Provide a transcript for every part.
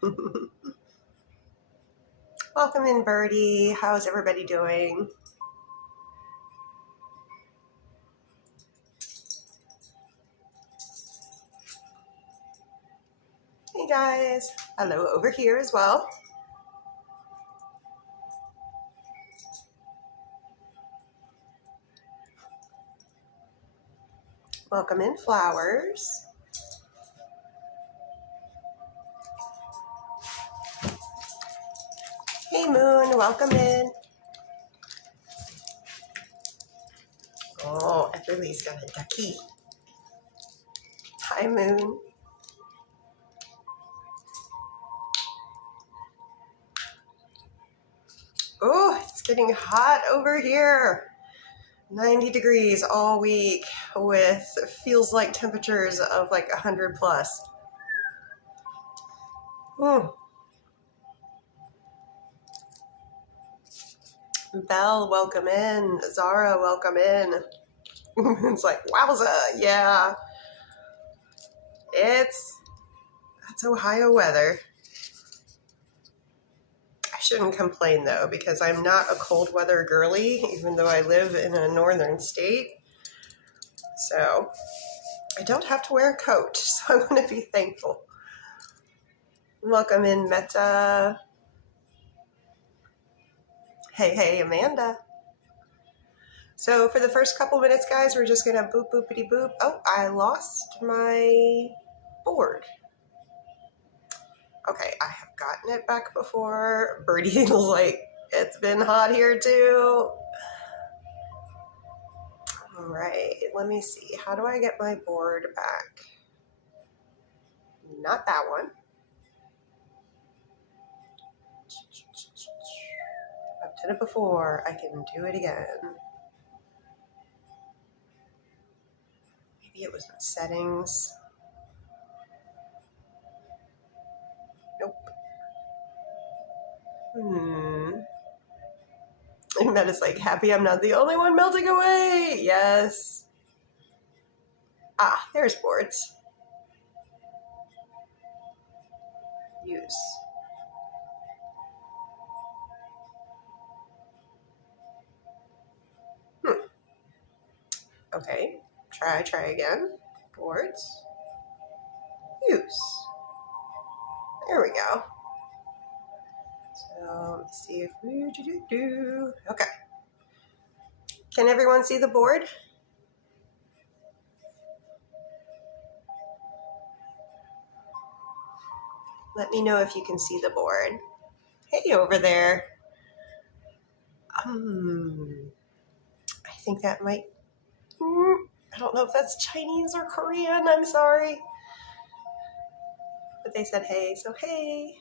Welcome in, Birdie. How's everybody doing? Hey guys. Hello over here as well. Welcome in, Flowers. Hey Moon, welcome in. Oh, Everly's got a ducky. Hi Moon. Oh, it's getting hot over here. 90 degrees all week with feels like temperatures of like 100 plus. Belle, welcome in. Zara, welcome in. It's like, wowza, yeah. That's Ohio weather. I shouldn't complain though, because I'm not a cold weather girly, even though I live in a northern state. So I don't have to wear a coat, so I'm going to be thankful. Welcome in, Meta. Hey, Amanda. So for the first couple minutes, guys, we're just going to boop, boopity, boop. Oh, I lost my board. Okay, I have gotten it back before. Birdie's like, it's been hot here too. All right, let me see. How do I get my board back? Not that one. I've done it before. I can do it again. Maybe it was in settings. Nope. And that is like, happy I'm not the only one melting away. Yes. Ah, there's boards. Use. Okay, try again. Boards. Use. There we go. So let's see if we do. Okay. Can everyone see the board? Let me know if you can see the board. Hey, over there. I think that might. I don't know if that's Chinese or Korean. I'm sorry. But they said hey, so hey.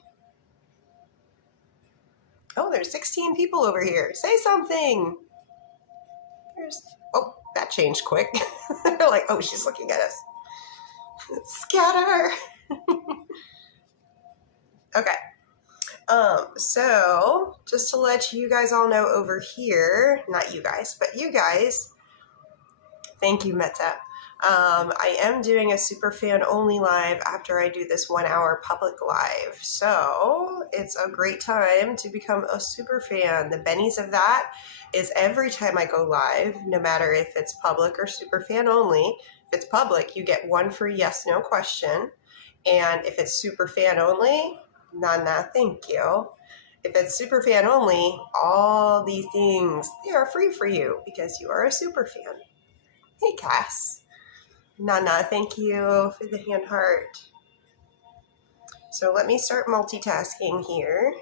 Oh, there's 16 people over here. Say something. Oh, that changed quick. They're like, oh, she's looking at us. Scatter. Okay. So just to let you guys all know over here, not you guys, but you guys, thank you, Meta. I am doing a super fan only live after I do this 1 hour public live. So it's a great time to become a super fan. The bennies of that is every time I go live, no matter if it's public or super fan only, if it's public, you get one free yes, no question. And if it's super fan only, nah, thank you. If it's super fan only, all these things, they are free for you because you are a super fan. Hey, Cass. Nah, thank you for the hand heart. So let me start multitasking here.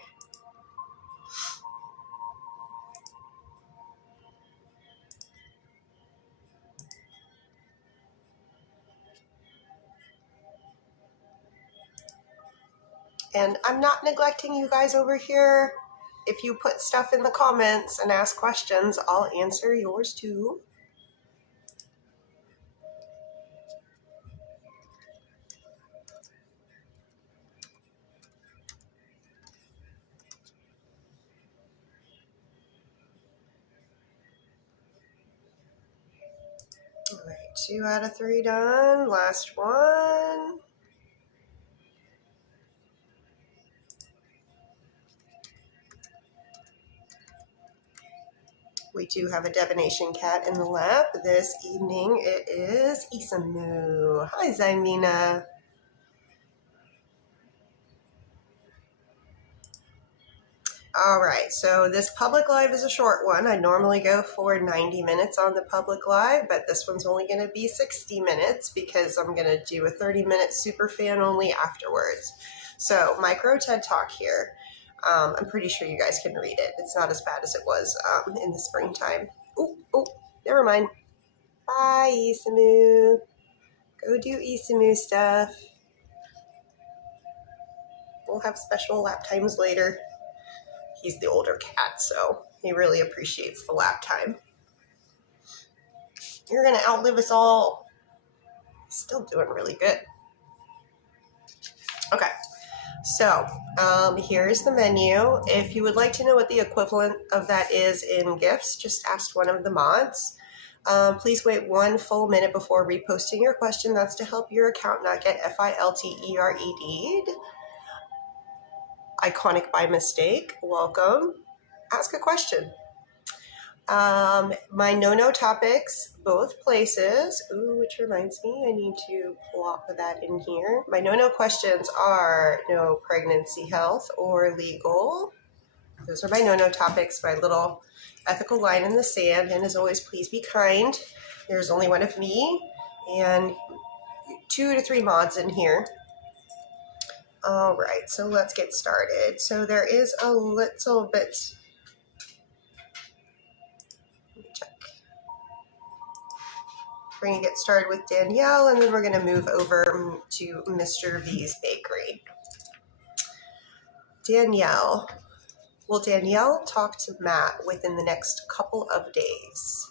And I'm not neglecting you guys over here. If you put stuff in the comments and ask questions, I'll answer yours too. All right, 2 out of 3 done. Last one. We do have a divination cat in the lab. This evening it is Isamu. Hi, Zymina. All right, so this public live is a short one. I normally go for 90 minutes on the public live, but this one's only going to be 60 minutes because I'm going to do a 30-minute super fan only afterwards. So micro TED Talk here. I'm pretty sure you guys can read it. It's not as bad as it was in the springtime. Oh, never mind. Bye, Isamu. Go do Isamu stuff. We'll have special lap times later. He's the older cat, so he really appreciates the lap time. You're going to outlive us all. Still doing really good. Okay, so here's the menu. If you would like to know what the equivalent of that is in gifts, just ask one of the mods. Please wait 1 full minute before reposting your question. That's to help your account not get FILTERED'd. Iconic by mistake. Welcome. Ask a question. My no-no topics, both places. Ooh, which reminds me, I need to plop that in here. My no-no questions are no pregnancy, health, or legal. Those are my no-no topics, my little ethical line in the sand. And as always, please be kind. There's only one of me and 2 to 3 mods in here. All right, so let's get started. So there is a little bit, let me check. We're gonna get started with Danielle and then we're gonna move over to Mr. V's Bakery. Danielle, will Danielle talk to Matt within the next couple of days?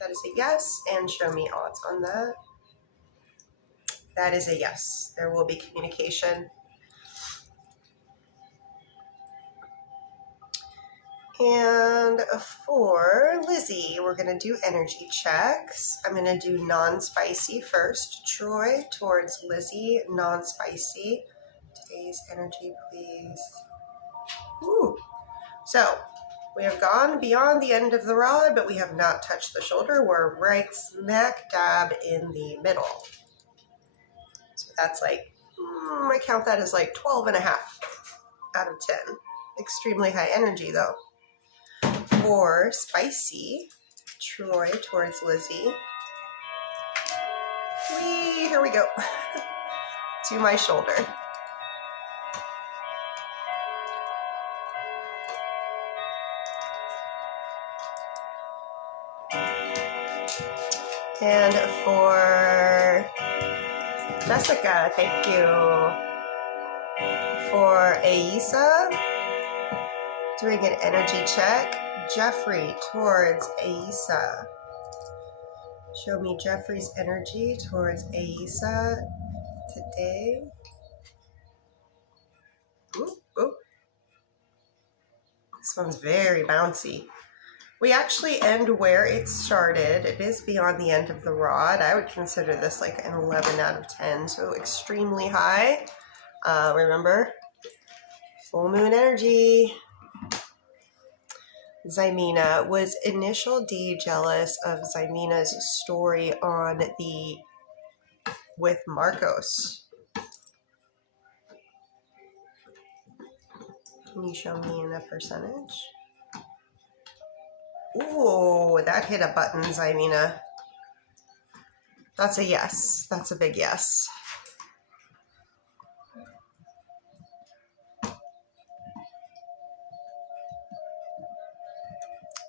That is a yes, and show me odds on that. That is a yes. There will be communication. And for Lizzie, we're going to do energy checks. I'm going to do non-spicy first. Troy towards Lizzie, non-spicy. Today's energy, please. Ooh. So we have gone beyond the end of the rod, but we have not touched the shoulder. We're right smack dab in the middle. So that's like, I count that as like 12.5 out of 10. Extremely high energy though. For spicy, Troy towards Lizzie. Whee, here we go. To my shoulder. And for Jessica, thank you. For Aisa, doing an energy check. Jeffrey towards Aisa. Show me Jeffrey's energy towards Aisa today. Ooh. This one's very bouncy. We actually end where it started. It is beyond the end of the rod. I would consider this like an 11 out of 10, so extremely high. Remember, full moon energy. Zymina, was Initial D jealous of Zymina's story on the with Marcos? Can you show me in a percentage? Ooh, that hit a button, Zymina. That's a yes. That's a big yes.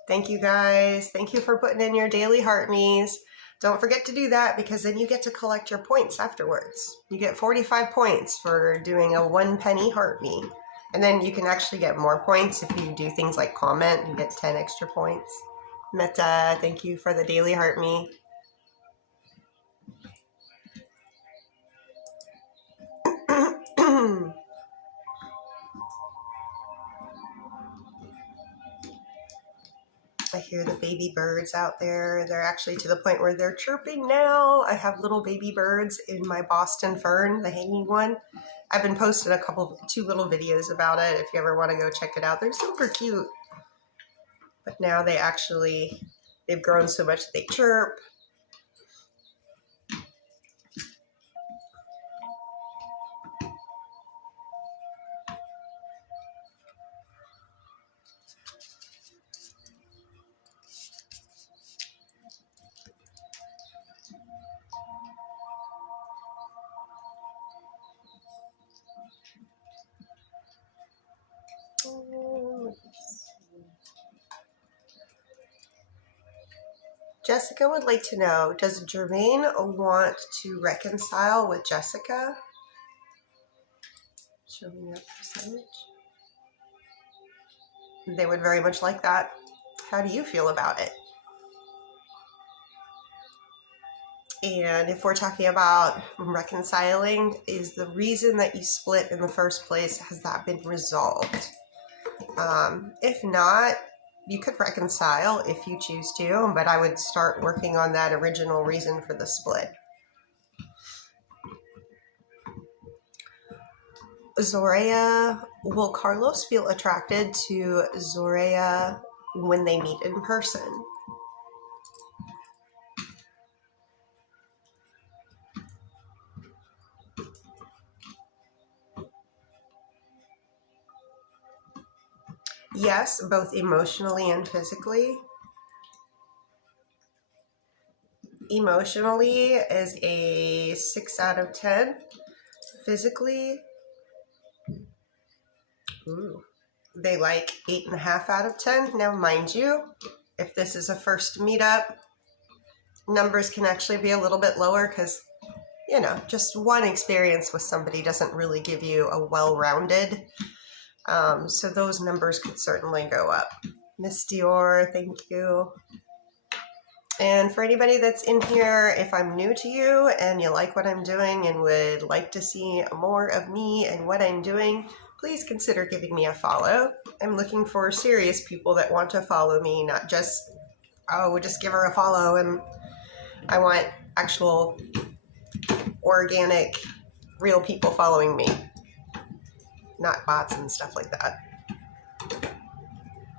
Thank you guys. Thank you for putting in your daily heart me's. Don't forget to do that because then you get to collect your points afterwards. You get 45 points for doing a 1 penny heart me. And then you can actually get more points if you do things like comment. You get 10 extra points. Meta, thank you for the daily heart me. I hear the baby birds out there. They're actually to the point where they're chirping now. I have little baby birds in my Boston fern, the hanging one. I've been posting 2 little videos about it if you ever want to go check it out. They're super cute. But now they've grown so much they chirp. Jessica would like to know, does Jermaine want to reconcile with Jessica? Show me your percentage. They would very much like that. How do you feel about it? And if we're talking about reconciling, is the reason that you split in the first place, has that been resolved? If not, you could reconcile if you choose to, but I would start working on that original reason for the split. Zoraia, will Carlos feel attracted to Zoraia when they meet in person? Yes, both emotionally and physically. Emotionally is a 6 out of 10. Physically, they like 8.5 out of 10. Now, mind you, if this is a first meetup, numbers can actually be a little bit lower because, you know, just one experience with somebody doesn't really give you a well-rounded. So those numbers could certainly go up. Miss Dior, thank you. And for anybody that's in here, if I'm new to you and you like what I'm doing and would like to see more of me and what I'm doing, please consider giving me a follow. I'm looking for serious people that want to follow me, not just, oh, just give her a follow. And I want actual organic, real people following me, not bots and stuff like that.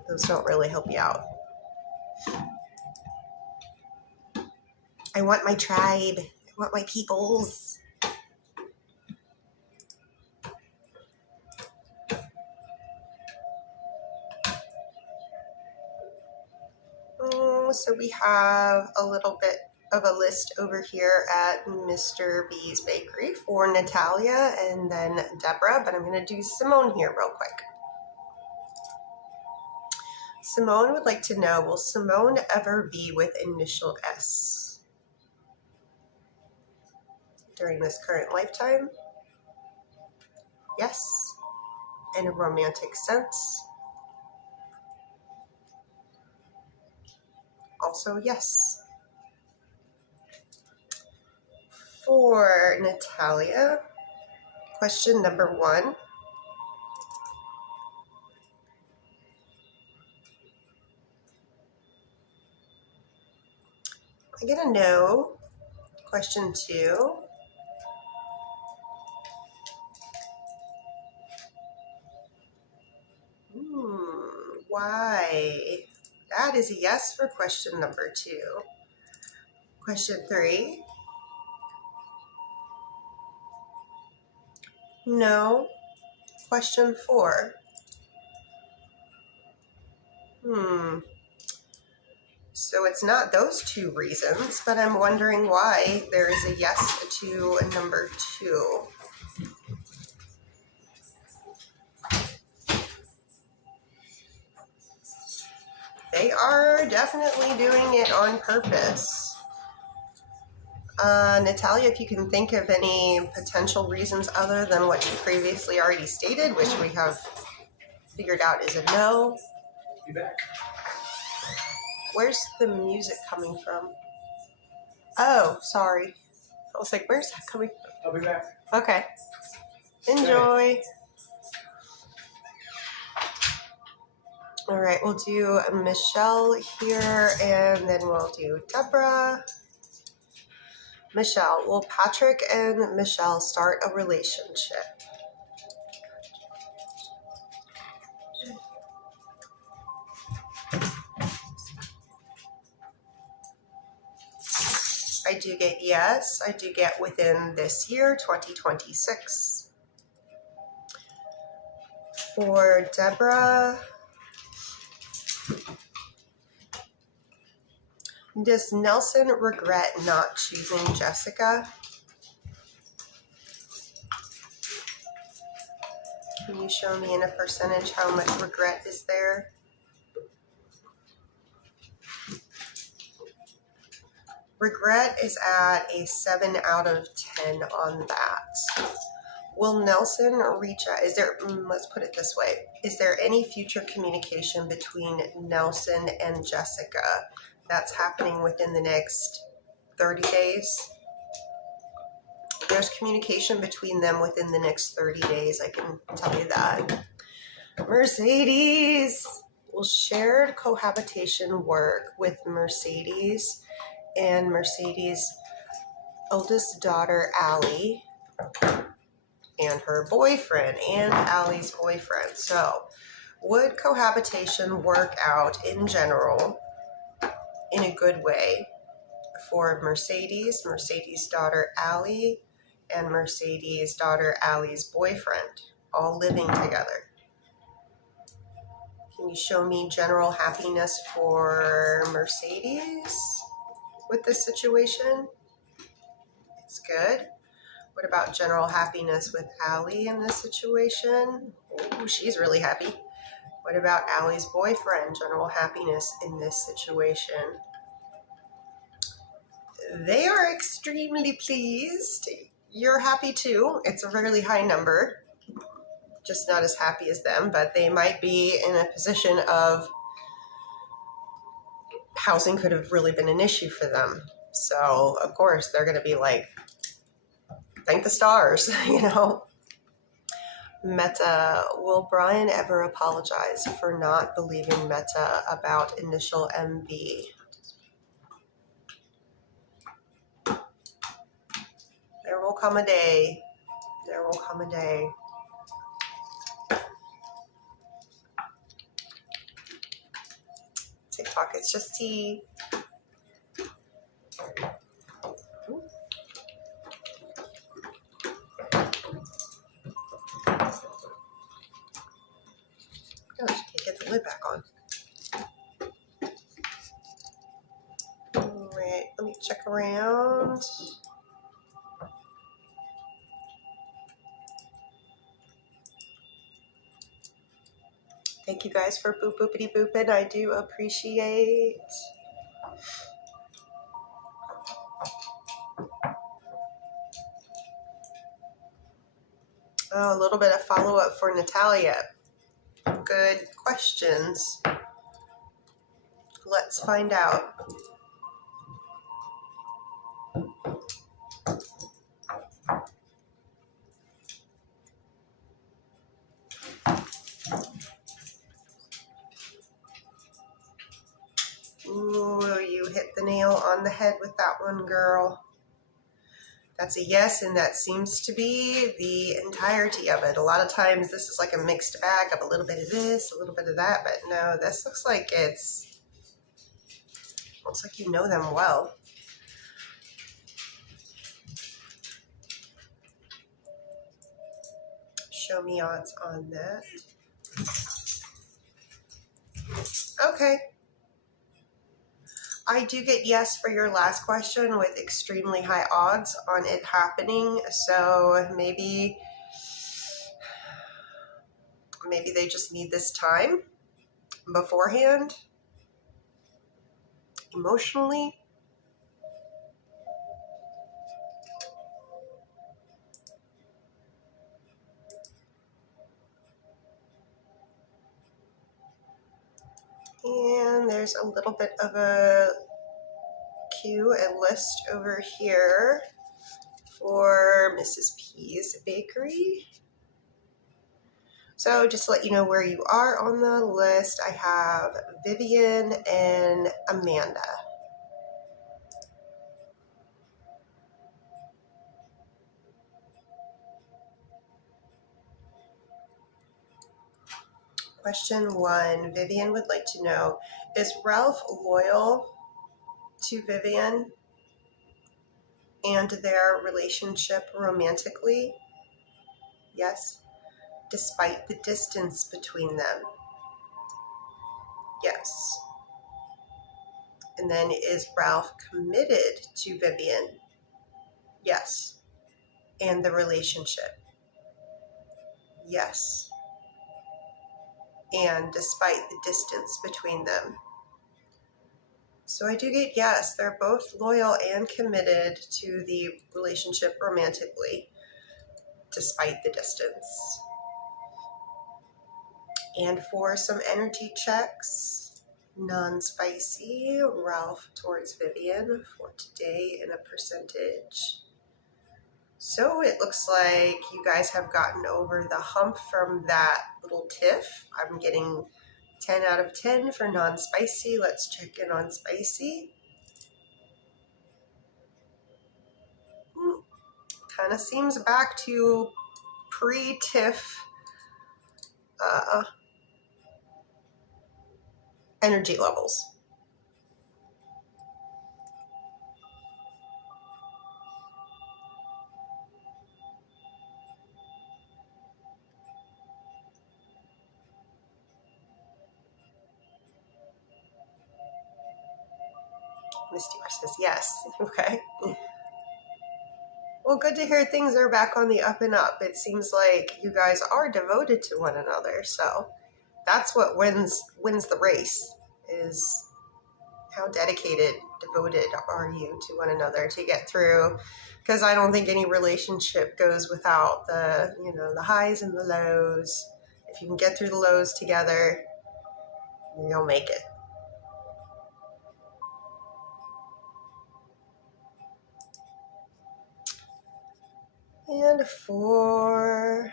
Those don't really help you out. I want my tribe. I want my peoples. So we have a little bit of a list over here at Mr. B's Bakery for Natalia and then Deborah, but I'm going to do Simone here real quick. Simone would like to know, will Simone ever be with initial S during this current lifetime? Yes. In a romantic sense? Also, yes. For Natalia, question number 1. I get a no. Question 2. Why? That is a yes for question number 2. Question 3. No. Question 4. So it's not those 2 reasons, but I'm wondering why there is a yes to number 2. They are definitely doing it on purpose. Natalia, if you can think of any potential reasons other than what you previously already stated, which we have figured out is a no. Be back. Where's the music coming from? Oh, sorry. I was like, where's that coming from? I'll be back. Okay. Enjoy. All right, we'll do Michelle here, and then we'll do Deborah. Michelle, will Patrick and Michelle start a relationship? I do get yes. I do get within this year, 2026. For Deborah, does Nelson regret not choosing Jessica? Can you show me in a percentage how much regret is there? Regret is at a 7 out of 10 on that. Will Nelson reach out? Is there, let's put it this way. Is there any future communication between Nelson and Jessica that's happening within the next 30 days? There's communication between them within the next 30 days. I can tell you that. Mercedes. Will shared cohabitation work with Mercedes and Mercedes' oldest daughter, Allie, and her boyfriend, and Allie's boyfriend. So, would cohabitation work out in general in a good way for Mercedes, Mercedes' daughter, Allie, and Mercedes' daughter, Allie's boyfriend, all living together? Can you show me general happiness for Mercedes with this situation? It's good. What about general happiness with Allie in this situation? Oh, she's really happy. What about Allie's boyfriend? General happiness in this situation. They are extremely pleased. You're happy too. It's a really high number. Just not as happy as them, but they might be in a position of housing could have really been an issue for them. So, of course, they're going to be like, thank the stars, you know. Meta, will Brian ever apologize for not believing Meta about initial MB? There will come a day. There will come a day. TikTok, it's just tea. Oh, she can't get the lid back on. All right, let me check around. Thank you guys for boop boopity booping. I do appreciate. Oh, a little bit of follow-up for Natalia. Good questions. Let's find out. Ooh, you hit the nail on the head with that one, girl. That's a yes, and that seems to be the entirety of it. A lot of times this is like a mixed bag of a little bit of this, a little bit of that, but no, this looks like looks like you know them well. Show me odds on that. Okay. I do get yes for your last question with extremely high odds on it happening. So maybe they just need this time beforehand, emotionally. And there's a little bit of a list over here for Mrs. P's Bakery. So just to let you know where you are on the list, I have Vivian and Amanda. Question 1, Vivian would like to know, is Ralph loyal to Vivian? and their relationship romantically. Yes. Despite the distance between them. Yes. And then, is Ralph committed to Vivian? Yes. And the relationship? Yes. And despite the distance between them? So I do get yes, they're both loyal and committed to the relationship romantically, despite the distance. And for some energy checks, non-spicy, Ralph towards Vivian for today in a percentage. So it looks like you guys have gotten over the hump from that little tiff. I'm getting 10 out of 10 for non-spicy. Let's check in on spicy. Kind of seems back to pre-tiff energy levels. Misty says yes. Okay. Well, good to hear things are back on the up and up. It seems like you guys are devoted to one another. So that's what wins the race, is how dedicated, devoted are you to one another to get through. Because I don't think any relationship goes without the, the highs and the lows. If you can get through the lows together, you'll make it. And for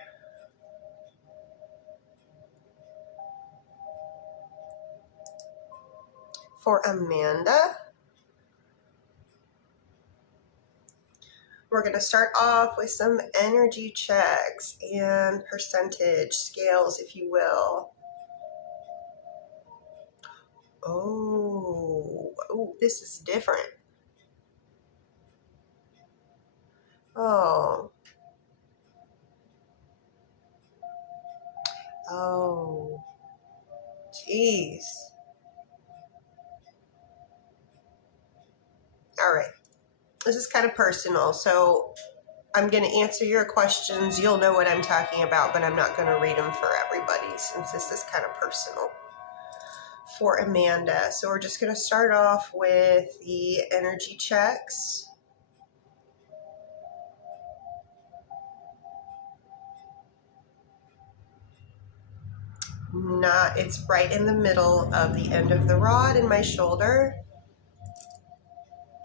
Amanda, we're going to start off with some energy checks and percentage scales, if you will. Oh, this is different. Oh, jeez. All right. This is kind of personal, so I'm going to answer your questions. You'll know what I'm talking about, but I'm not going to read them for everybody since this is kind of personal. For Amanda, so we're just going to start off with the energy checks. It's right in the middle of the end of the rod in my shoulder.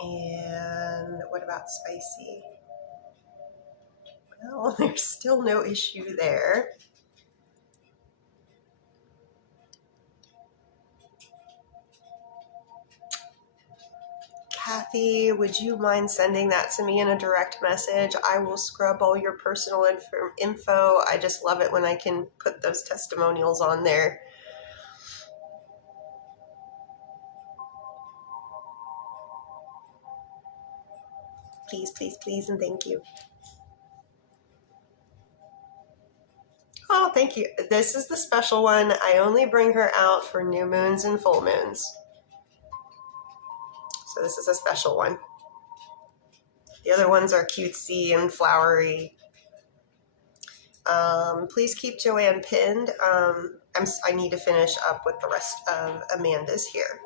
And what about spicy? Well, there's still no issue there. Kathy, would you mind sending that to me in a direct message? I will scrub all your personal info. I just love it when I can put those testimonials on there. Please, please, please, and thank you. Oh, thank you. This is the special one. I only bring her out for new moons and full moons. So this is a special one. The other ones are cutesy and flowery. Please keep Joanne pinned. I need to finish up with the rest of Amanda's here.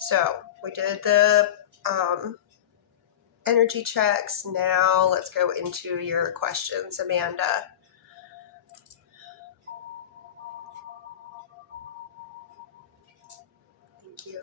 So we did the energy checks. Now let's go into your questions, Amanda. Thank you.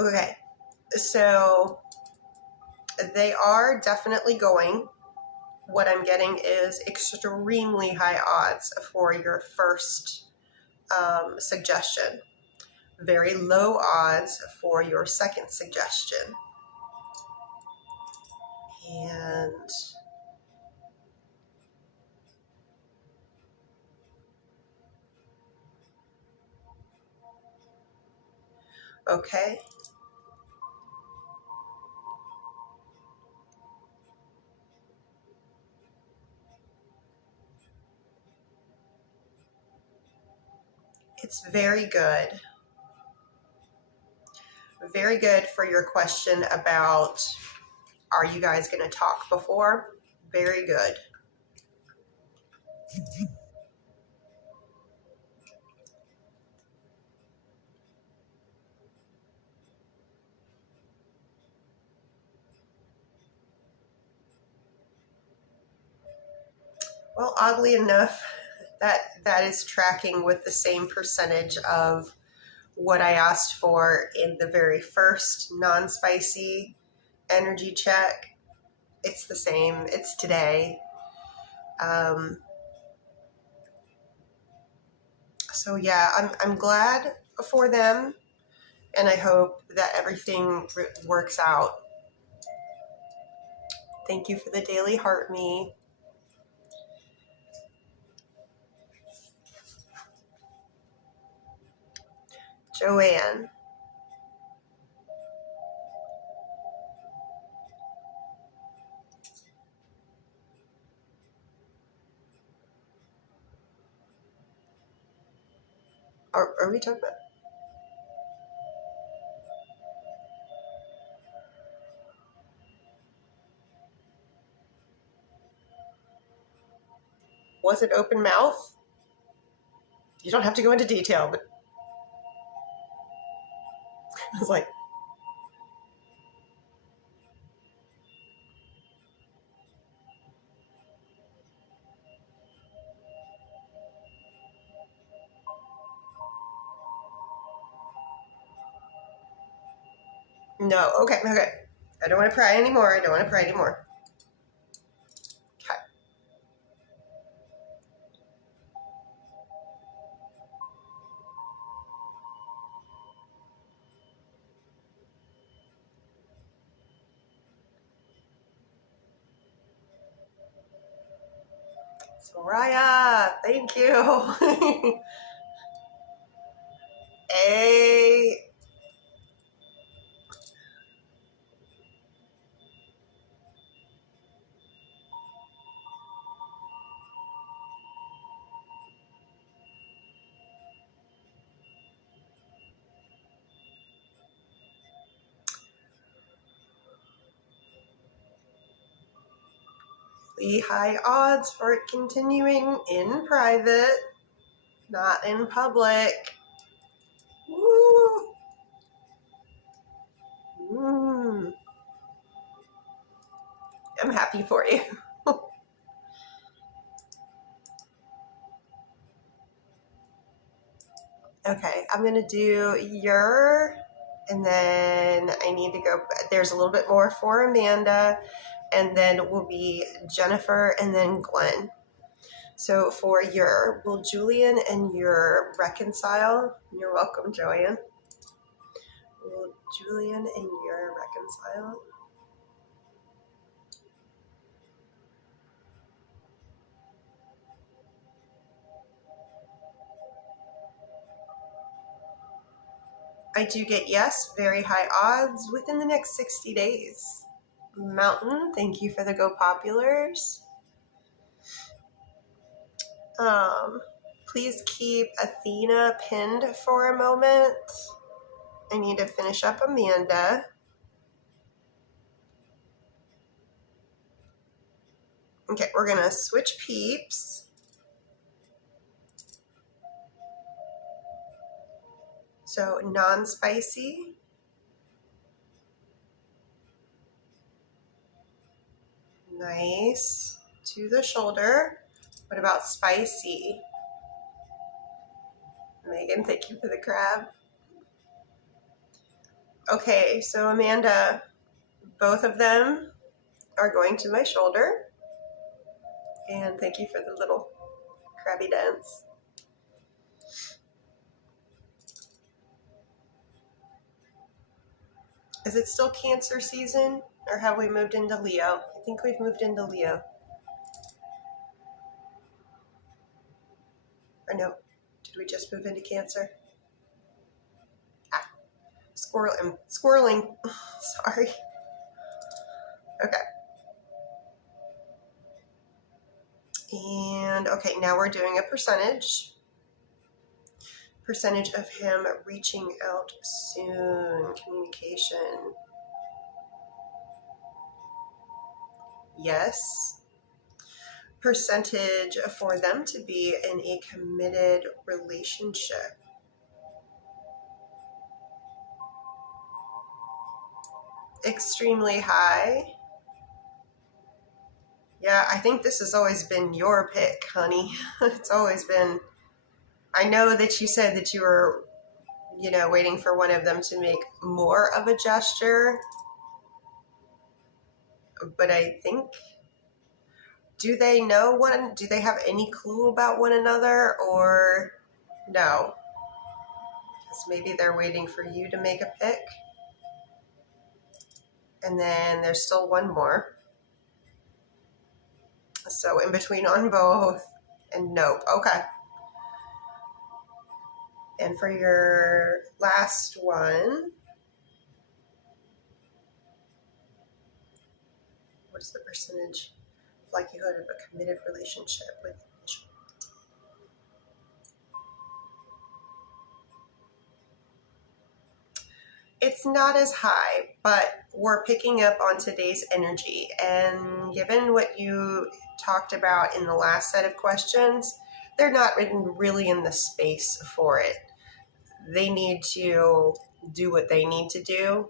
Okay, so they are definitely going. What I'm getting is extremely high odds for your first suggestion. very low odds for your second suggestion. And okay. It's very good. Very good for your question about, are you guys going to talk before? Very good. Well, oddly enough, that is tracking with the same percentage of what I asked for in the very first non-spicy energy check. It's the same. It's today. So yeah, I'm glad for them, and I hope that everything works out. Thank you for the daily heart me. Joanne. Are we talking about? Was it open mouth? You don't have to go into detail, but I was like, no. Okay. I don't want to pry anymore. Okay. Soraya, thank you. A. The high odds for it continuing in private, not in public. Woo. I'm happy for you. Okay, I'm going to do your, and then I need to go, there's a little bit more for Amanda, and then it will be Jennifer and then Glenn. So for your, will Julian and your reconcile? You're welcome, Joanne. Will Julian and your reconcile? I do get yes, very high odds within the next 60 days. Mountain, thank you for the Go Populars. Please keep Athena pinned for a moment. I need to finish up Amanda. Okay, we're gonna switch peeps. So non-spicy. Nice. To the shoulder. What about spicy? Megan, thank you for the crab. Okay, so Amanda, both of them are going to my shoulder. And thank you for the little crabby dance. Is it still Cancer season, or have we moved into Leo? I think we've moved into Leo. Or no, did we just move into Cancer? Ah, squirreling. Sorry. Okay. And okay, now we're doing a percentage. Percentage of him reaching out soon. Communication. Yes. Percentage for them to be in a committed relationship. Extremely high. Yeah, I think this has always been your pick, honey. It's always been. I know that you said that you were, waiting for one of them to make more of a gesture. But I think, do they know one? Do they have any clue about one another, or no? Because maybe they're waiting for you to make a pick. And then there's still one more. So in between on both and nope. Okay. And for your last one, what is the percentage likelihood of a committed relationship with initial? It's not as high, but we're picking up on today's energy. And given what you talked about in the last set of questions, they're not really in the space for it. They need to do what they need to do.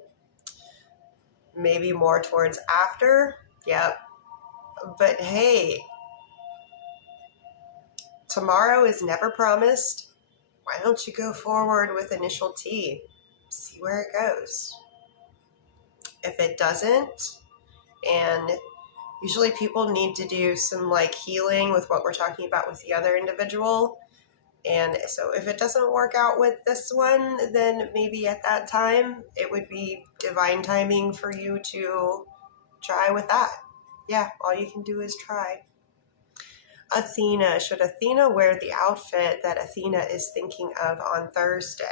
Maybe more towards after. Yep. But hey, tomorrow is never promised. Why don't you go forward with initial T? See where it goes. If it doesn't, and usually people need to do some healing with what we're talking about with the other individual. And so if it doesn't work out with this one, then maybe at that time it would be divine timing for you to try with that. Yeah, all you can do is try. Athena. Should Athena wear the outfit that Athena is thinking of on Thursday?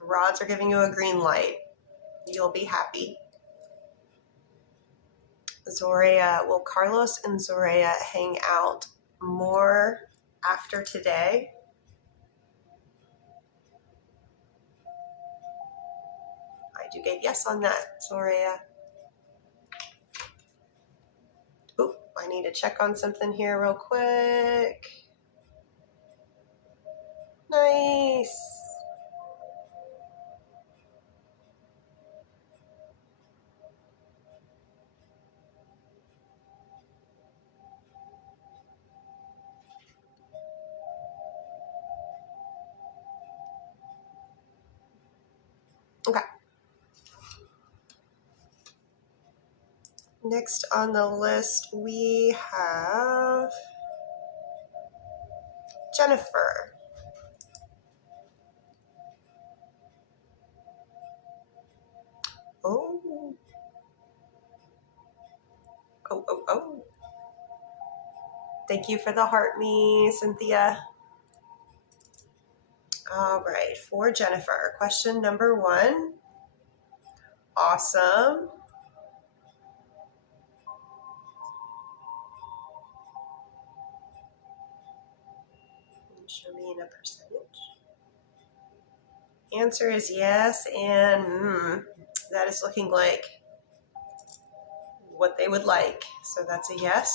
Rods are giving you a green light. You'll be happy. Zoria. Will Carlos and Zoria hang out more after today? I do get yes on that, Zoria. Oop, I need to check on something here real quick. Nice. Okay. Next on the list, we have Jennifer. Oh. Oh, oh, oh. Thank you for the heart me, Cynthia. All right, for Jennifer, question number 1. Awesome. Show me in a percentage. Answer is yes, and that is looking like what they would like. So that's a yes.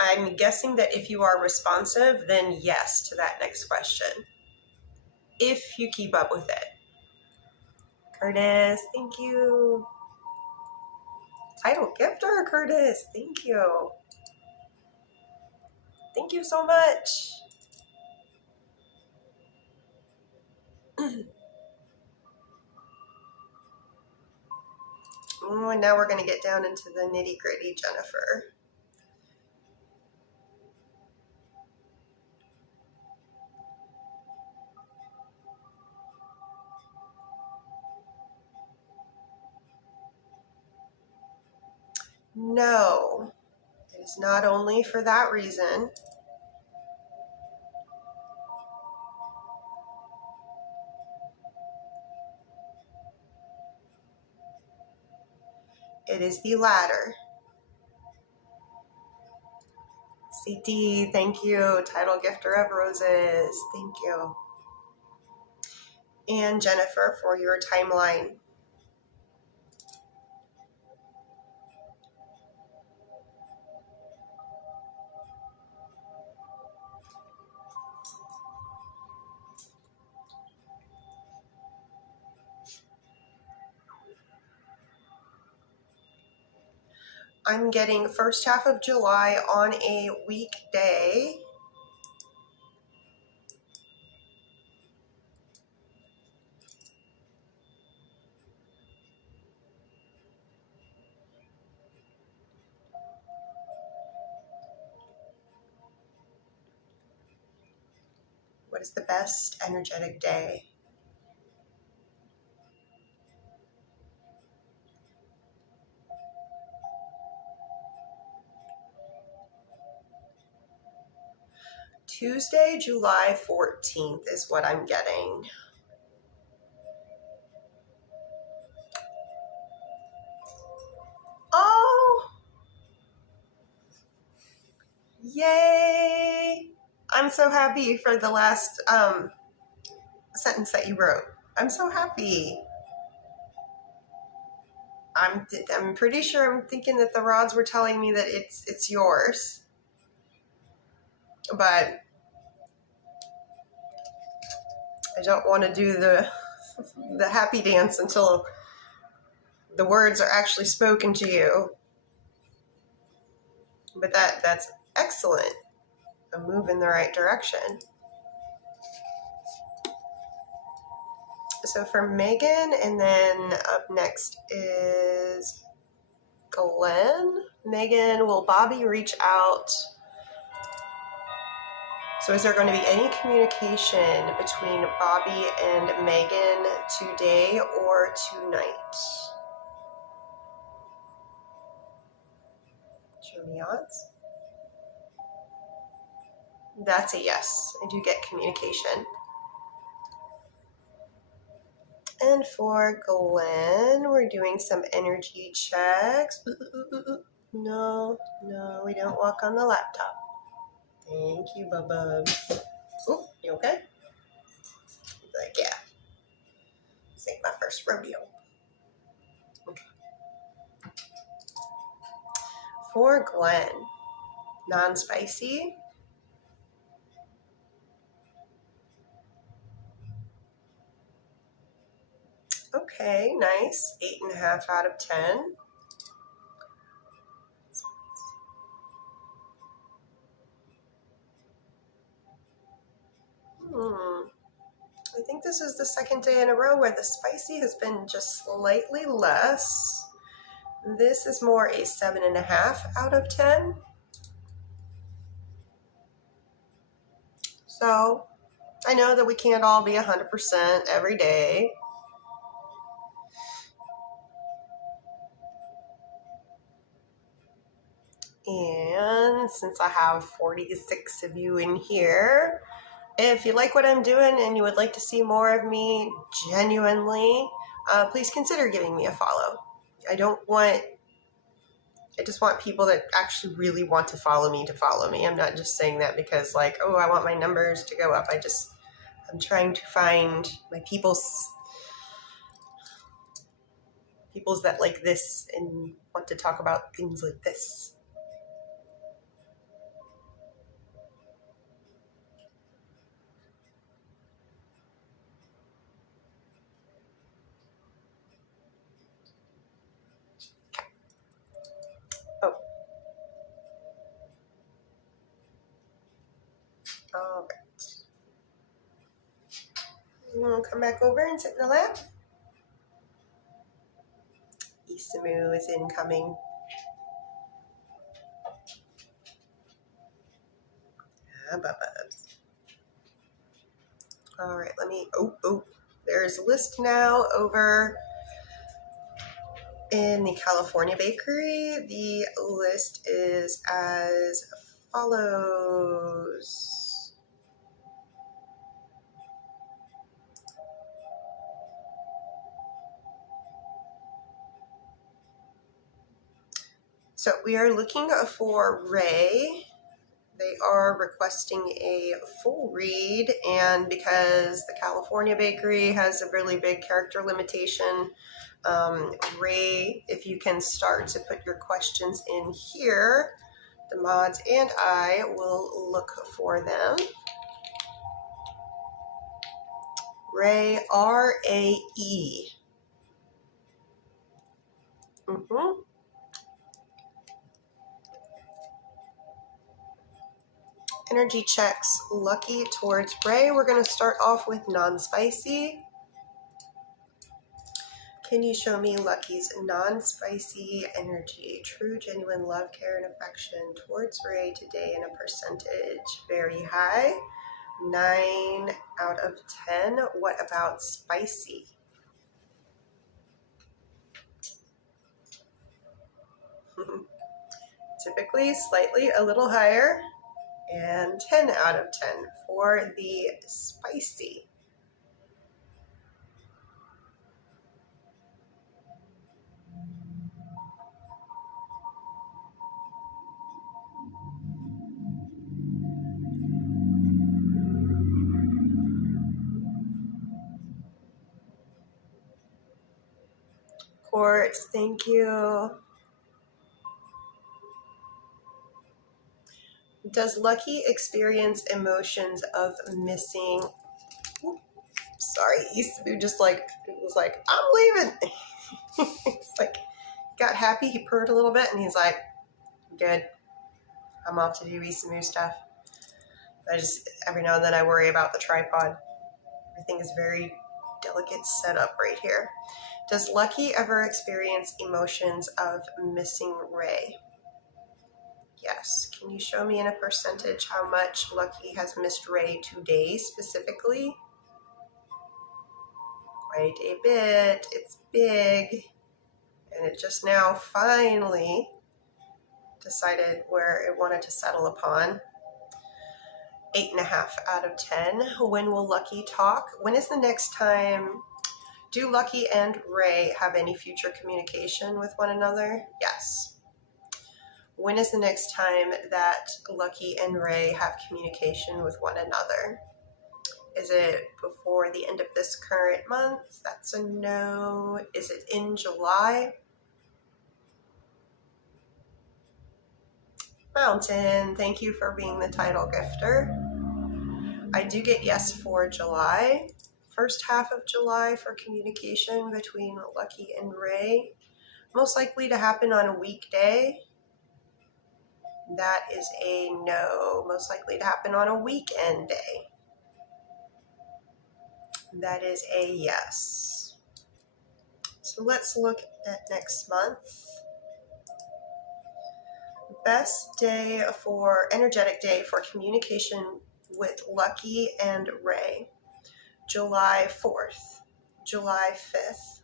I'm guessing that if you are responsive, then yes to that next question. If you keep up with it. Curtis, thank you. Title gifter, Curtis, thank you. Thank you so much. Oh, and now we're going to get down into the nitty-gritty, Jennifer. No, it is not only for that reason. It is the latter. CD, thank you. Title gifter of roses, thank you. And Jennifer for your timeline. I'm getting first half of July on a weekday. What is the best energetic day? Tuesday, July 14th is what I'm getting. Oh, yay! I'm so happy for the last sentence that you wrote. I'm so happy. I'm pretty sure I'm thinking that the rods were telling me that it's yours, but I don't want to do the happy dance until the words are actually spoken to you. But that's excellent. A move in the right direction. So for Megan, and then up next is Glenn. Megan, will Bobby reach out? So is there going to be any communication between Bobby and Megan today or tonight? Show me odds. That's a yes. I do get communication. And for Glenn, we're doing some energy checks. No, we don't walk on the laptop. Thank you, Bubba. Oh, you okay? He's like, yeah. This ain't my first rodeo. Okay. For Glenn, non-spicy. Okay, nice. 8.5 out of 10. I think this is the second day in a row where the spicy has been just slightly less. This is more a 7.5 out of 10. So I know that we can't all be 100% every day. And since I have 46 of you in here, if you like what I'm doing and you would like to see more of me genuinely, please consider giving me a follow. I just want people that actually really want to follow me. I'm not just saying that because like, oh, I want my numbers to go up. I'm trying to find my peoples that like this and want to talk about things like this. Oh. You want to come back over and sit in the lap? Isamu is incoming. Bubba. All right, let me, there's a list now over in the California bakery. The list is as follows. So we are looking for Ray. They are requesting a full read, and because the California bakery has a really big character limitation, Ray, if you can start to put your questions in here, the mods and I will look for them. Ray, R-A-E. Energy checks, lucky towards Ray. We're going to start off with non-spicy. Can you show me Lucky's non-spicy energy? True, genuine love, care, and affection towards Ray today in a percentage. Very high. 9 out of 10. What about spicy? Typically slightly a little higher. And 10 out of 10 for the spicy. Quartz, thank you. Does Lucky experience emotions of missing? Sorry, Isamu just was like, I'm leaving. It's like, got happy, he purred a little bit, and he's like, good, I'm off to do Isamu stuff. Every now and then I worry about the tripod. Everything is very delicate setup right here. Does Lucky ever experience emotions of missing Ray? Yes. Can you show me in a percentage how much Lucky has missed Ray today specifically? Quite a bit. It's big. And it just now finally decided where it wanted to settle upon. 8.5 out of 10. When will Lucky talk? When is the next time? Do Lucky and Ray have any future communication with one another? Yes. When is the next time that Lucky and Ray have communication with one another? Is it before the end of this current month? That's a no. Is it in July? Mountain, thank you for being the title gifter. I do get yes for July. First half of July for communication between Lucky and Ray. Most likely to happen on a weekday. That is a no. Most likely to happen on a weekend day. That is a yes. So let's look at next month. Best day for, energetic day for communication with Lucky and Ray. July 4th, July 5th,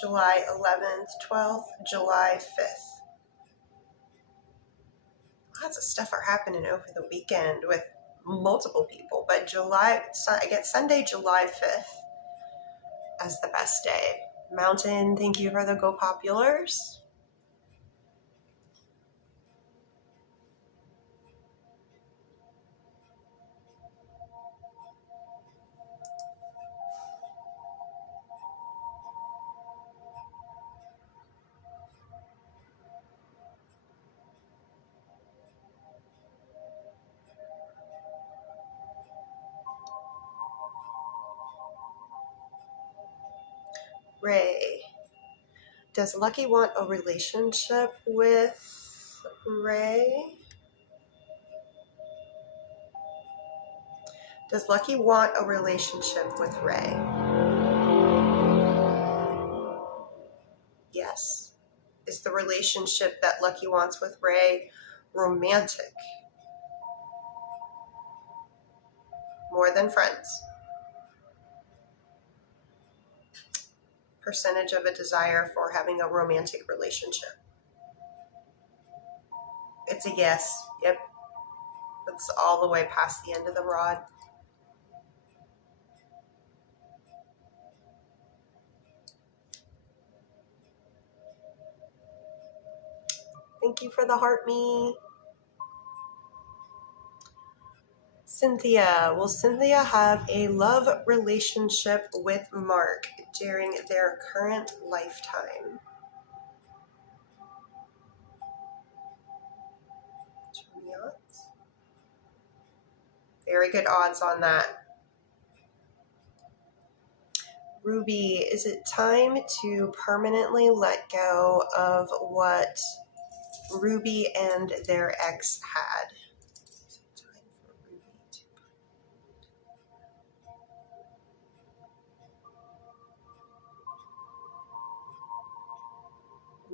July 11th, 12th, July 5th. Lots of stuff are happening over the weekend with multiple people, but I get Sunday, July 5th as the best day. Mountain, thank you for the Go Populars. Ray. Does Lucky want a relationship with Ray? Does Lucky want a relationship with Ray? Yes. Is the relationship that Lucky wants with Ray romantic? More than friends? Percentage of a desire for having a romantic relationship? It's a yes. Yep. That's all the way past the end of the rod. Thank you for the heart me. Cynthia. Will Cynthia have a love relationship with Mark during their current lifetime? Very good odds on that. Ruby, is it time to permanently let go of what Ruby and their ex had?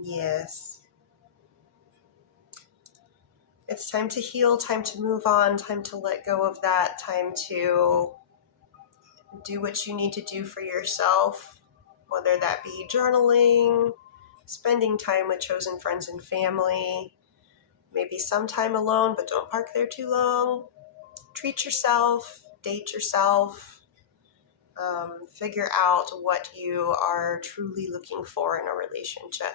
Yes. It's time to heal, time to move on, time to let go of that, time to do what you need to do for yourself, whether that be journaling, spending time with chosen friends and family, maybe some time alone, but don't park there too long. Treat yourself, date yourself, figure out what you are truly looking for in a relationship.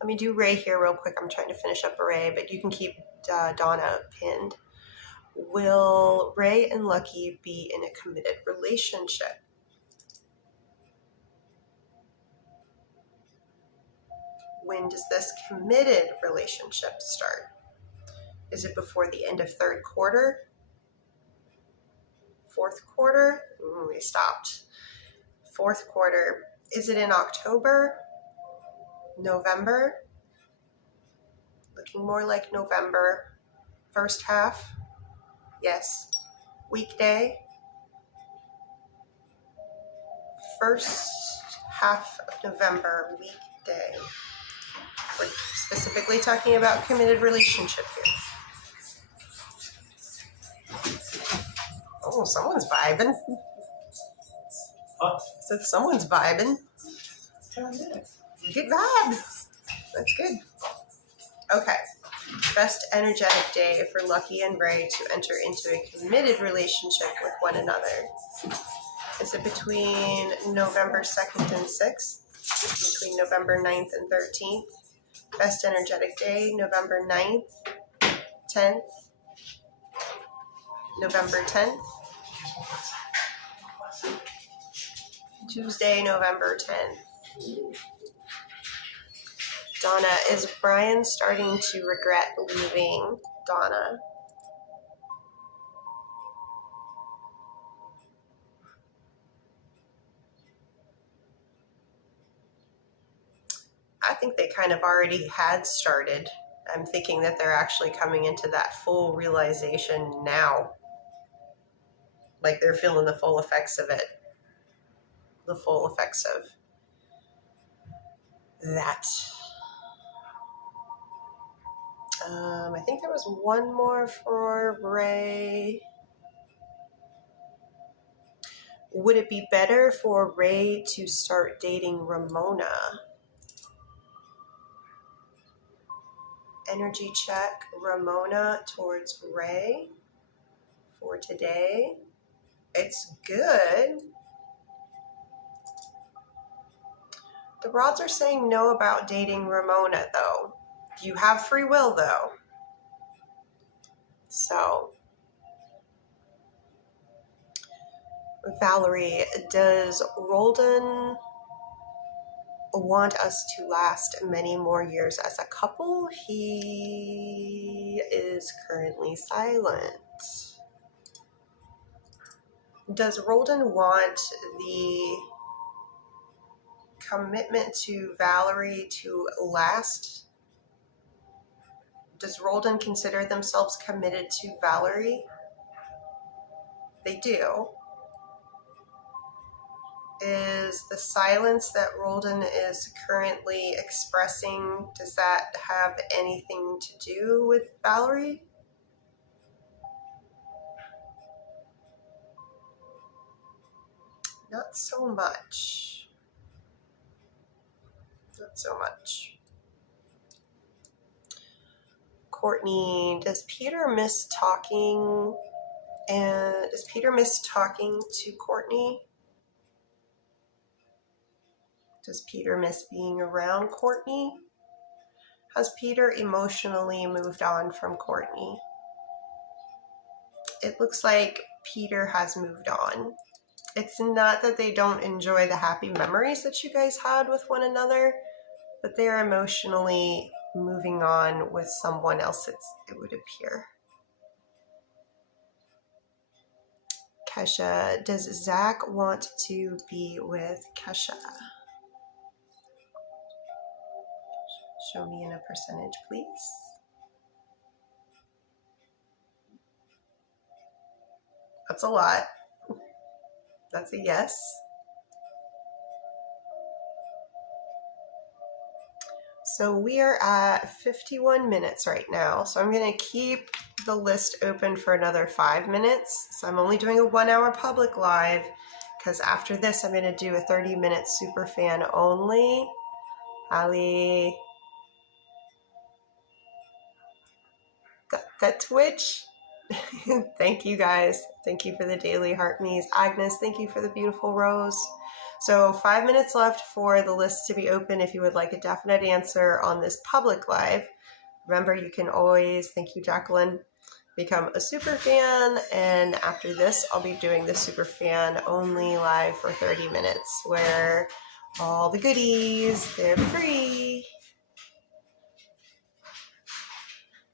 Let me do Ray here real quick. I'm trying to finish up Ray, but you can keep Donna pinned. Will Ray and Lucky be in a committed relationship? When does this committed relationship start? Is it before the end of third quarter? Fourth quarter? We stopped. Fourth quarter. Is it in October? November? Looking more like November. First half? Yes. Weekday? First half of November, weekday. We're specifically talking about committed relationship here. Oh, someone's vibing. Huh? Said someone's vibing. Good vibes. That's good. Okay. Best energetic day for Lucky and Ray to enter into a committed relationship with one another. Is it between November 2nd and 6th? Between November 9th and 13th? Best energetic day, November 9th, 10th, November 10th, Tuesday, November 10th. Donna, is Brian starting to regret leaving Donna? I think they kind of already had started. I'm thinking that they're actually coming into that full realization now. Like they're feeling the full effects of it. The full effects of that. I think there was one more for Ray. Would it be better for Ray to start dating Ramona? Energy check Ramona towards Ray for today. It's good. The rods are saying no about dating Ramona, though. You have free will, though. So, Valerie, does Roldan want us to last many more years as a couple? He is currently silent. Does Roldan want the commitment to Valerie to last? Does Roldan consider themselves committed to Valerie? they do. Is the silence that Roldan is currently expressing, does that have anything to do with Valerie? Not so much. Not so much. Courtney, does Peter miss talking? And does Peter miss talking to Courtney? Does Peter miss being around Courtney? Has Peter emotionally moved on from Courtney? It looks like Peter has moved on. It's not that they don't enjoy the happy memories that you guys had with one another, but they're emotionally moving on with someone else, it would appear. Kesha, does Zach want to be with Kesha? Show me in a percentage, please. That's a lot. That's a yes. So we are at 51 minutes right now. So I'm going to keep the list open for another 5 minutes. So I'm only doing a 1 hour public live because after this I'm going to do a 30-minute super fan only. Ali, that Twitch. Thank you guys. Thank you for the daily heart me's. Agnes, thank you for the beautiful rose. So 5 minutes left for the list to be open if you would like a definite answer on this public live. Remember, you can always, thank you Jacqueline, become a super fan, and after this I'll be doing the super fan only live for 30 minutes where all the goodies, they're free.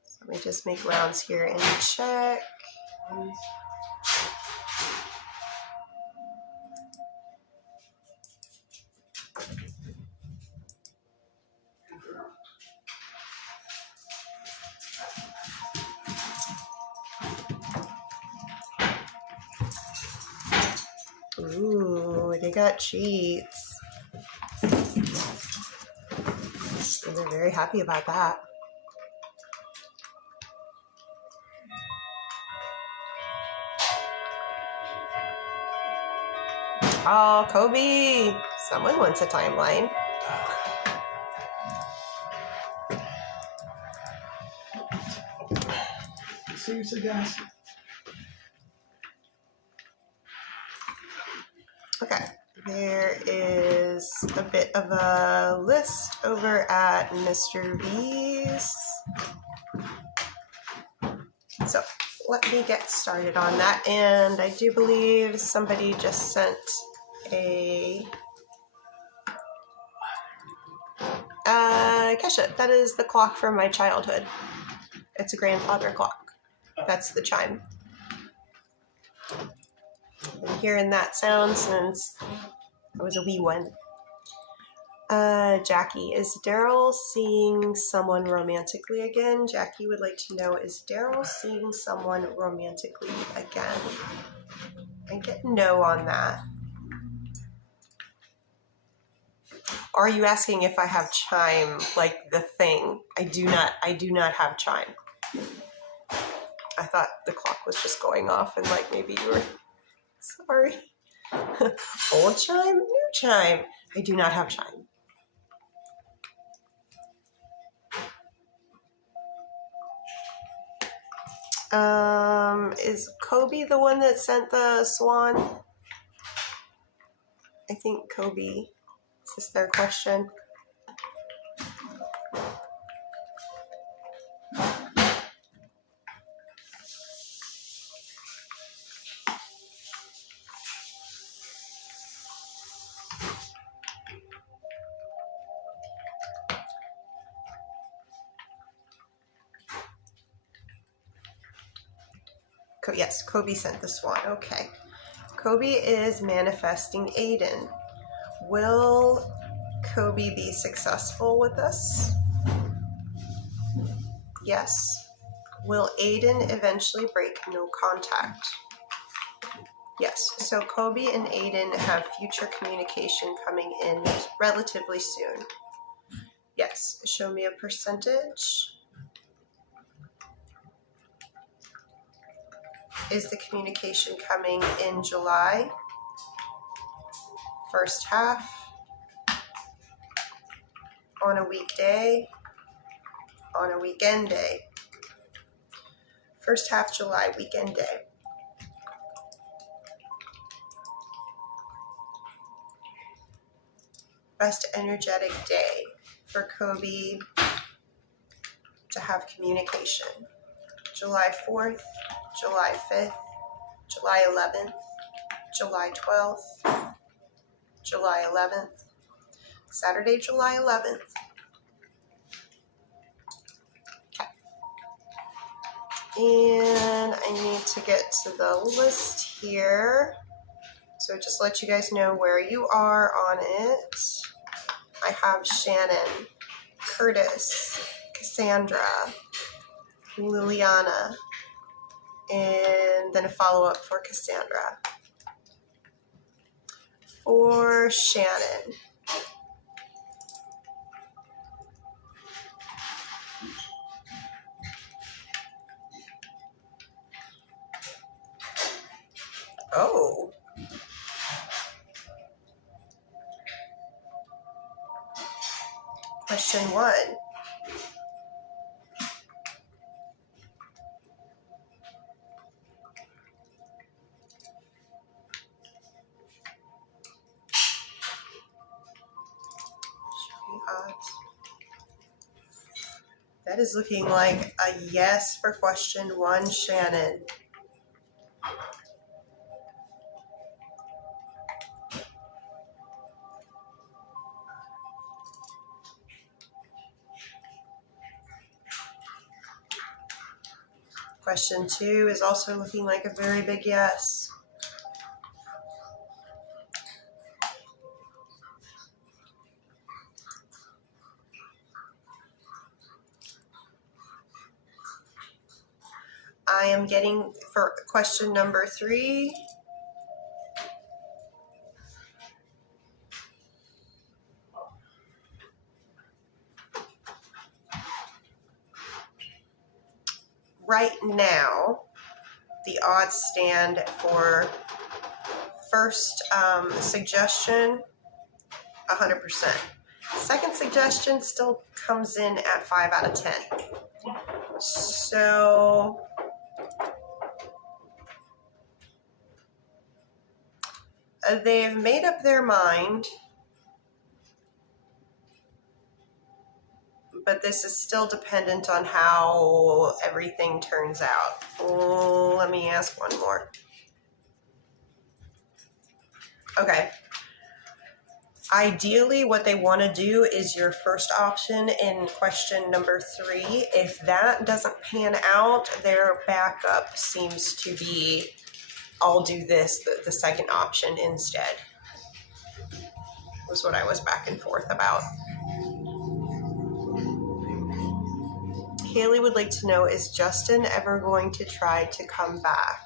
So let me just make rounds here and check. Ooh, they got cheats. And they're very happy about that. Oh, Kobe! Someone wants a timeline. Seriously, guys? Okay, there is a bit of a list over at Mr. B's. So let me get started on that. And I do believe somebody just sent a... Kesha, that is the clock from my childhood. It's a grandfather clock. That's the chime. Been hearing that sound since I was a wee one. Jackie, is Daryl seeing someone romantically again? Jackie would like to know, is Daryl seeing someone romantically again? I get no on that. Are you asking if I have chime, like the thing? I do not have chime. I thought the clock was just going off and like maybe you were, sorry. Old chime, new chime. I do not have chime. Is Kobe the one that sent the swan? I think Kobe. Is this their question? Yes, Kobe sent the swan. Okay. Kobe is manifesting Aiden. Will Kobe be successful with this? Yes. Will Aiden eventually break no contact? Yes, so Kobe and Aiden have future communication coming in relatively soon. Yes, show me a percentage. Is the communication coming in July? First half? On a weekday? On a weekend day? First half July, weekend day. Best energetic day for Kobe to have communication. July 4th, July 5th, July 11th, July 12th, July 11th, Saturday, July 11th. And I need to get to the list here. So just let you guys know where you are on it. I have Shannon, Curtis, Cassandra, Liliana, and then a follow-up for Cassandra. For Shannon. Oh. Question 1. That is looking like a yes for question 1, Shannon. Question 2 is also looking like a very big yes. I am getting for question number 3. Right now, the odds stand for first suggestion, 100%. Second suggestion still comes in at 5 out of 10. So they've made up their mind, but this is still dependent on how everything turns out. Oh, let me ask one more. Okay. Ideally, what they want to do is your first option in question number 3. If that doesn't pan out, their backup seems to be, I'll do this, the second option instead. Was what I was back and forth about. Haley would like to know, is Justin ever going to try to come back?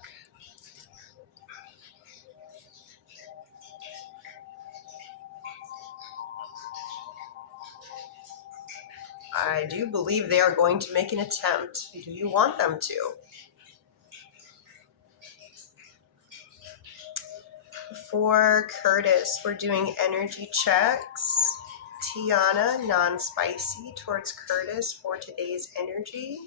I do believe they are going to make an attempt. Do you want them to? For Curtis, we're doing energy checks. Tiana, non-spicy, towards Curtis for today's energy.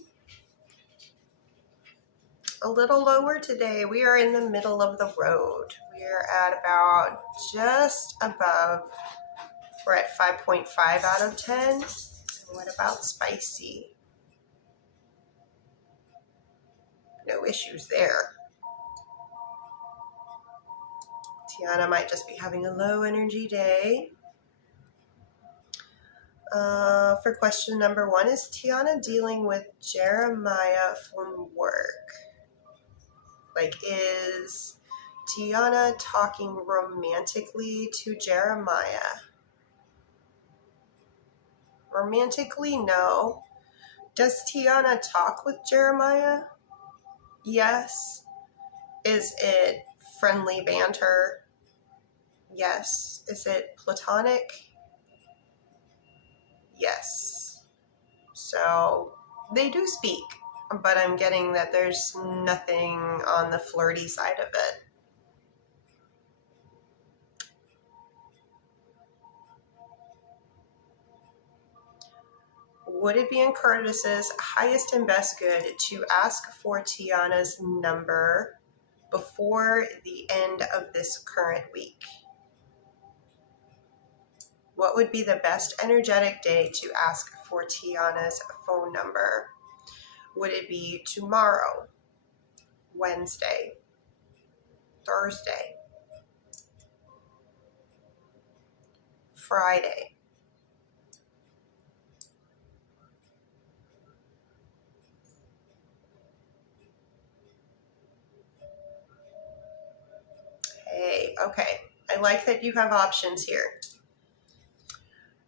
A little lower today. We are in the middle of the road. We are at about just above. We're at 5.5 out of 10. What about spicy? No issues there. Tiana might just be having a low energy day. For question number 1, is Tiana dealing with Jeremiah from work? Like, is Tiana talking romantically to Jeremiah? Romantically, no. Does Tiana talk with Jeremiah? Yes. Is it friendly banter. Yes. Is it platonic? Yes. So they do speak, but I'm getting that there's nothing on the flirty side of it. Would it be in Curtis's highest and best good to ask for Tiana's number before the end of this current week? What would be the best energetic day to ask for Tiana's phone number? Would it be tomorrow, Wednesday, Thursday, Friday? Hey, okay. I like that you have options here.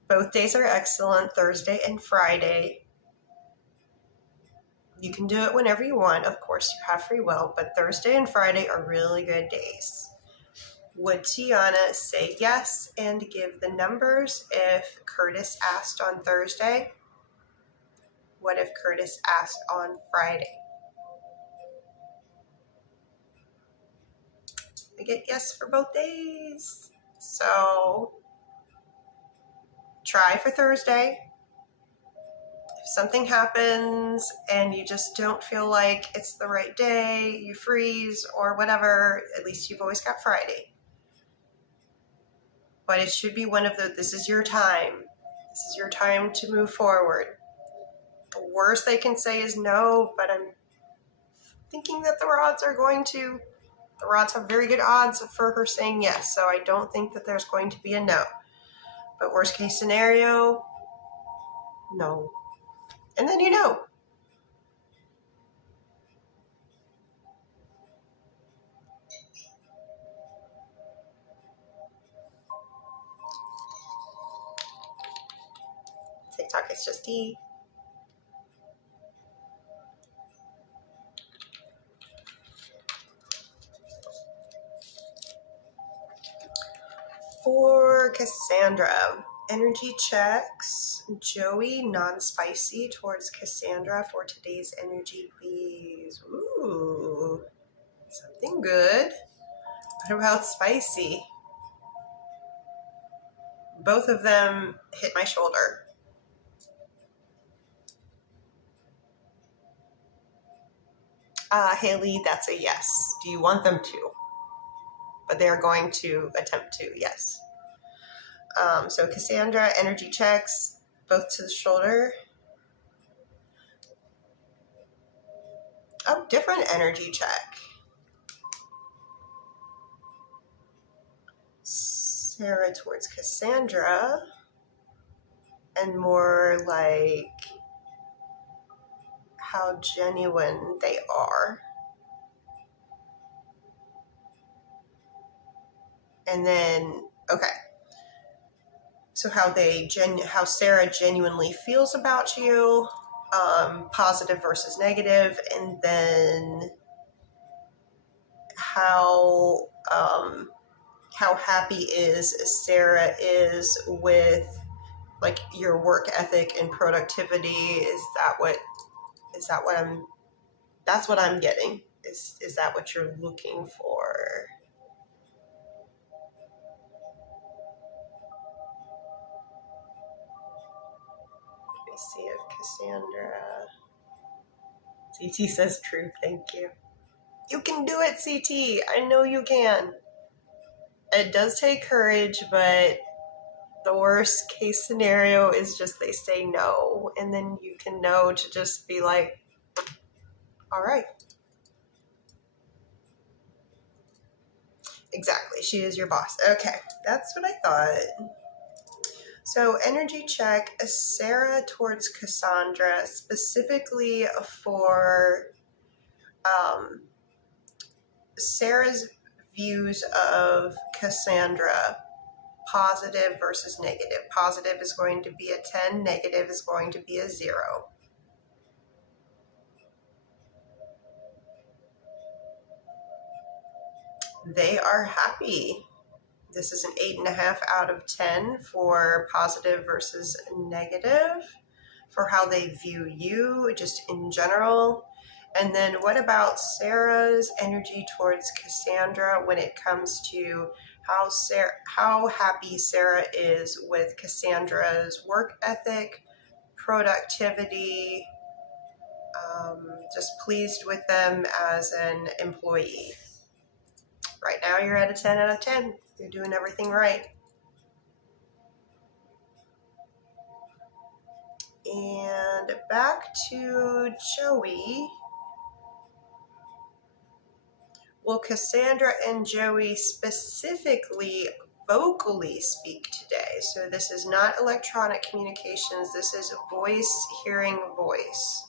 Both days are excellent, Thursday and Friday. You can do it whenever you want. Of course, you have free will, but Thursday and Friday are really good days. Would Tiana say yes and give the numbers if Curtis asked on Thursday? What if Curtis asked on Friday? I get yes for both days. So try for Thursday. If something happens and you just don't feel like it's the right day, you freeze or whatever, at least you've always got Friday. But it should be one of the, this is your time. This is your time to move forward. The worst they can say is no, but I'm thinking that the rods have very good odds for her saying yes, so I don't think that there's going to be a no. But worst case scenario, no. And then you know. TikTok is just tea. For Cassandra, energy checks. Joey, non-spicy towards Cassandra for today's energy, please. Ooh, something good. What about spicy? Both of them hit my shoulder. Haley, that's a yes. Do you want them to? But they're going to attempt to, yes. So Cassandra, energy checks, both to the shoulder. Oh, different energy check. Sarah towards Cassandra, and more like how genuine they are. And then, okay. So how Sarah genuinely feels about you, positive versus negative, and then how happy Sarah is with like your work ethic and productivity. That's what I'm getting. Is that what you're looking for? Let me see if Cassandra. CT says true, thank you. You can do it, CT. I know you can. It does take courage, but the worst case scenario is just they say no, and then you can know to just be like, all right. Exactly, she is your boss. Okay, that's what I thought. So energy check, Sarah towards Cassandra, specifically for Sarah's views of Cassandra, positive versus negative. Positive is going to be a 10, negative is going to be a 0. They are happy. This is an 8.5 out of 10 for positive versus negative, for how they view you, just in general. And then what about Sarah's energy towards Cassandra when it comes to how happy Sarah is with Cassandra's work ethic, productivity, just pleased with them as an employee. Right now you're at a 10 out of 10. You're doing everything right. And back to Joey. Will Cassandra and Joey specifically vocally speak today? So this is not electronic communications. This is voice, hearing voice.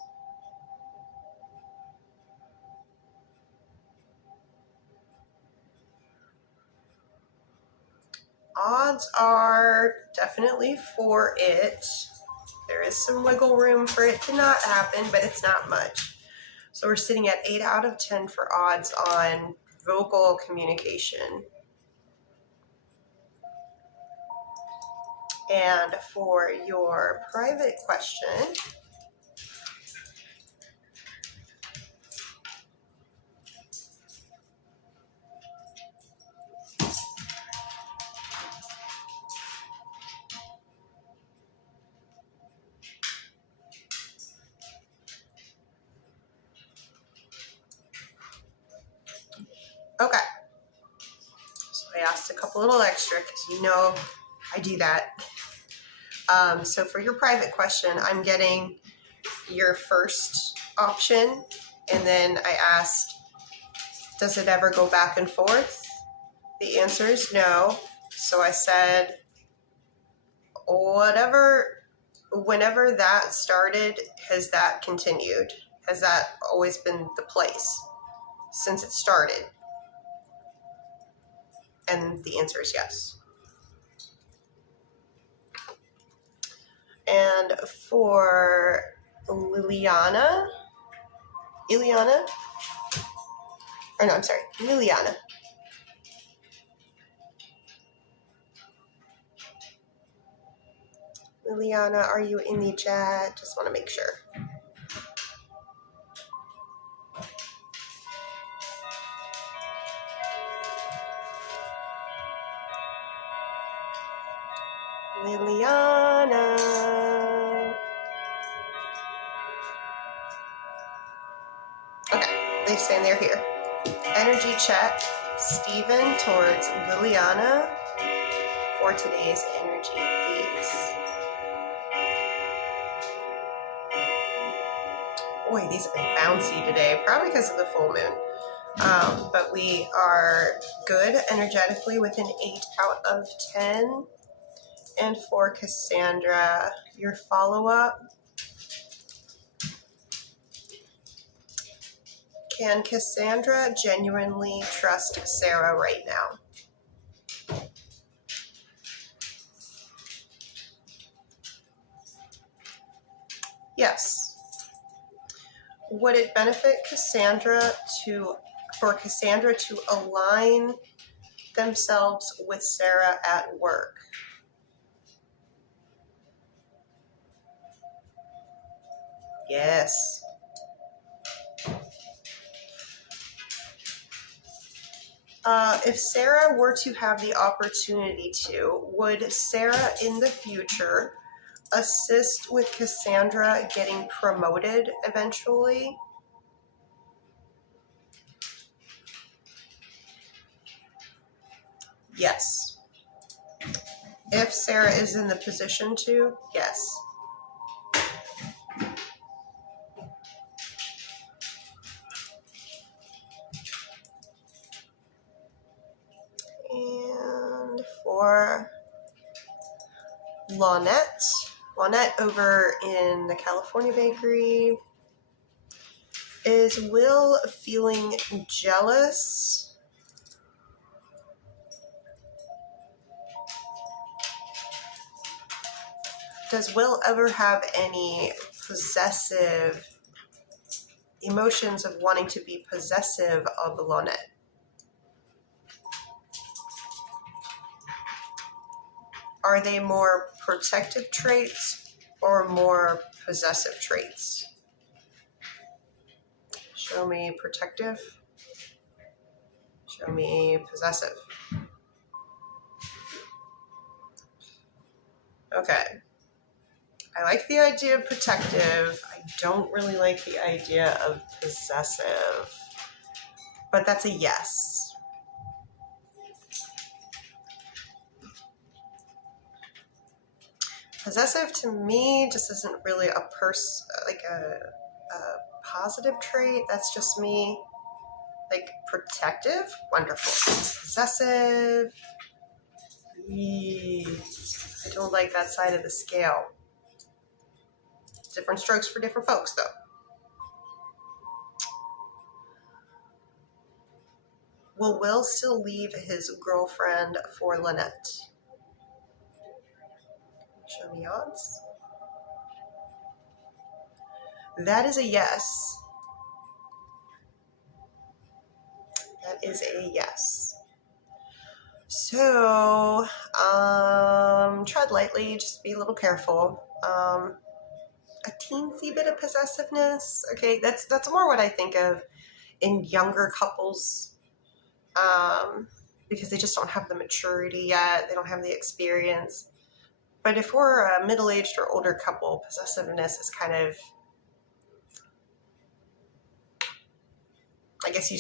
Odds are definitely for it. There is some wiggle room for it to not happen, but it's not much. So we're sitting at 8 out of 10 for odds on vocal communication. And for your private question, okay. So I asked a couple little extra because you know I do that. So for your private question, I'm getting your first option, and then I asked, does it ever go back and forth? The answer is no. So I said, whenever that started, has that continued? Has that always been the place since it started? And the answer is yes. And for Liliana, Liliana, Liliana, are you in the chat? Just want to make sure. Liliana. Okay, they're saying they're here. Energy check, Stephen towards Liliana for today's energy piece. Boy, these have been bouncy today, probably because of the full moon. But we are good energetically with an 8 out of 10. And for Cassandra, your follow-up. Can Cassandra genuinely trust Sarah right now? Yes. Would it benefit for Cassandra to align themselves with Sarah at work? Yes. If Sarah were to have the opportunity to, would Sarah in the future assist with Cassandra getting promoted eventually? Yes. If Sarah is in the position to, yes. And for Lynette over in the California bakery, is Will feeling jealous? Does Will ever have any possessive emotions of wanting to be possessive of Lynette? Are they more protective traits or more possessive traits? Show me protective. Show me possessive. Okay. I like the idea of protective. I don't really like the idea of possessive. But that's a yes. Possessive to me just isn't really a positive trait. That's just me. Like protective, wonderful. Possessive, I don't like that side of the scale. Different strokes for different folks, though. Will Will still leave his girlfriend for Lynette? Show me odds. That is a yes. That is a yes. So, tread lightly, just be a little careful. A teensy bit of possessiveness. Okay, that's more what I think of in younger couples, because they just don't have the maturity yet. They don't have the experience. But if we're a middle-aged or older couple, possessiveness is kind of, I guess you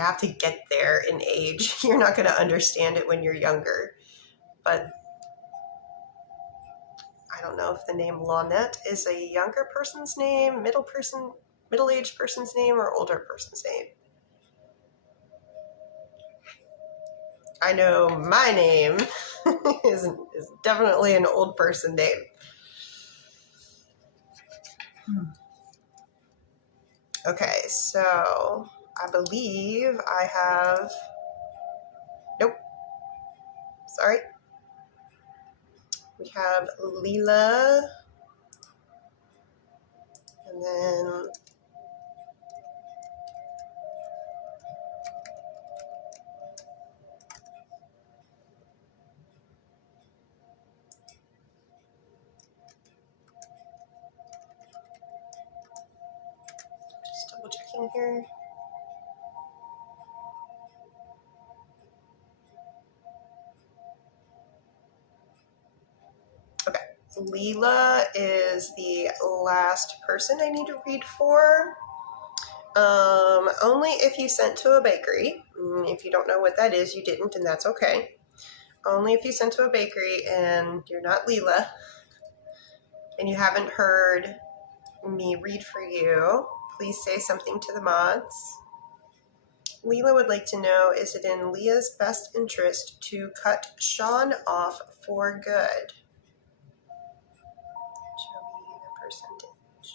have to get there in age. You're not going to understand it when you're younger. But I don't know if the name Lynette is a younger person's name, middle-aged person's name, or older person's name. I know my name is definitely an old person name. Okay, so I believe I have... Nope. Sorry. We have Leela. And then... Just double checking here. Okay. Leela is the last person I need to read for. Only if you sent to a bakery. If you don't know what that is, you didn't, and that's okay. Only if you sent to a bakery and you're not Leela and you haven't heard me read for you, please say something to the mods. Leela would like to know, is it in Leah's best interest to cut Sean off for good? Show me the percentage.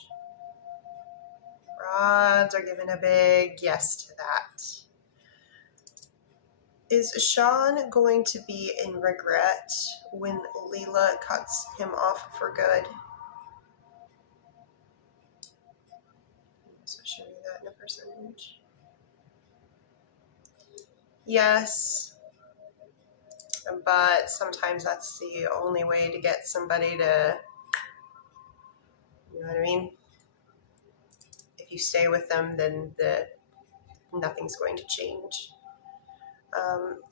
Rods are giving a big yes to that. Is Sean going to be in regret when Leela cuts him off for good? So show me that in a percentage. Yes, but sometimes that's the only way to get somebody to, you know what I mean? If you stay with them, then nothing's going to change.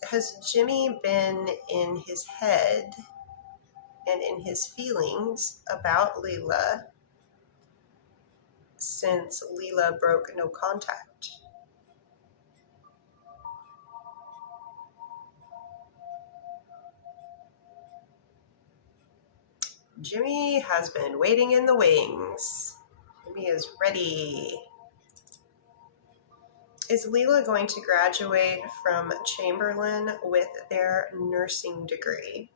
Has Jimmy been in his head and in his feelings about Leela since Leela broke no contact? Jimmy has been waiting in the wings. Jimmy is ready. Is Leela going to graduate from Chamberlain with their nursing degree?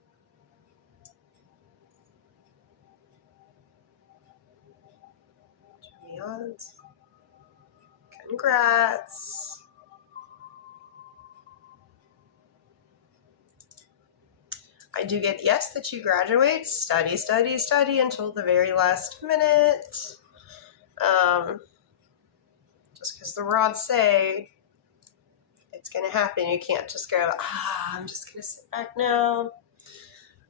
Jimmy odds. Congrats. I do get yes that you graduate. Study, study, study until the very last minute. Just because the rods say it's going to happen, you can't just go, I'm just going to sit back now.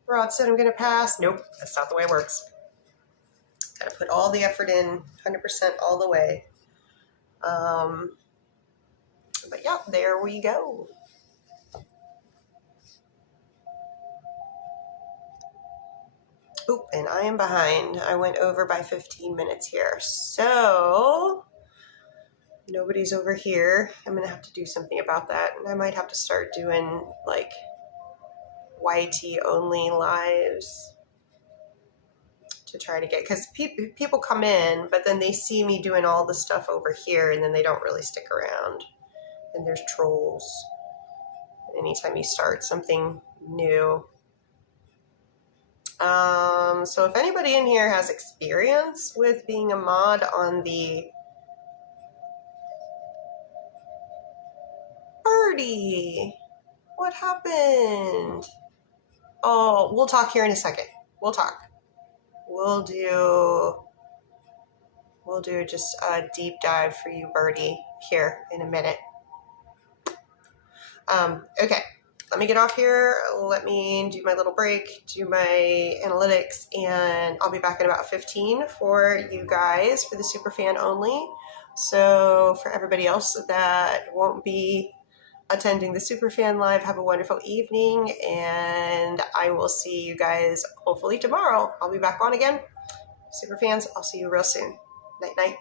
Rod said I'm going to pass. Nope, that's not the way it works. Got to put all the effort in, 100% all the way. But yeah, there we go. Oop, and I am behind. I went over by 15 minutes here. So, nobody's over here. I'm going to have to do something about that. And I might have to start doing, like, YT only lives to try to get, because people come in, but then they see me doing all the stuff over here, and then they don't really stick around. And there's trolls. Anytime you start something new. So if anybody in here has experience with being a mod on the Birdie, what happened? Oh, we'll talk here in a second. We'll talk. We'll do just a deep dive for you, Birdie, here in a minute. Okay, let me get off here. Let me do my little break, do my analytics, and I'll be back in about 15 for you guys for the Superfan only. So for everybody else that won't be attending the Superfan Live, have a wonderful evening, and I will see you guys hopefully tomorrow. I'll be back on again. Superfans, I'll see you real soon. Night, night.